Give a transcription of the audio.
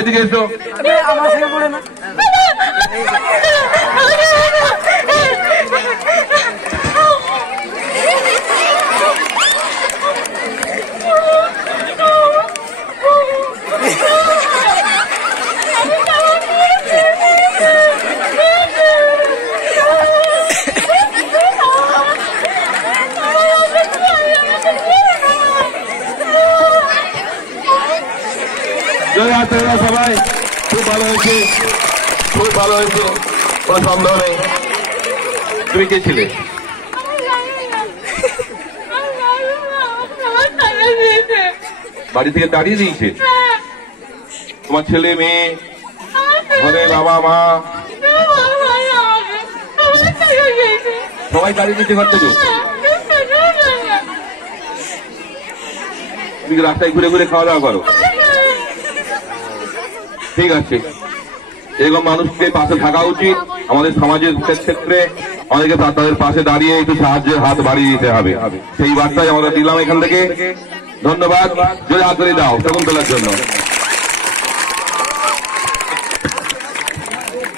এদিকে এসো। আমার সঙ্গে পড়ে না। সবাই খুব ভালো হয়েছে, খুব ভালো হয়েছে, কোনো সন্দেহ নেই। তুমি কে ছিলে? বাড়ি থেকে তাড়িয়ে দিয়েছে? তোমার ছেলে মেয়ে, ঘরে বাবা মা সবাই তাড়িয়ে দিয়েছে ঘর থেকে? তুমি রাস্তায় ঘুরে ঘুরে খাওয়া দাওয়া করো? ঠিক আছে, এরকম মানুষকে পাশে থাকা উচিত। আমাদের সমাজের ক্ষেত্রে অনেকে তাদের পাশে দাঁড়িয়ে একটু সাহায্যের হাত বাড়িয়ে দিতে হবে, সেই বার্তায় আমরা দিলাম এখান থেকে। ধন্যবাদ। জোরে হাত করে দাও শকুন্তলার জন্য।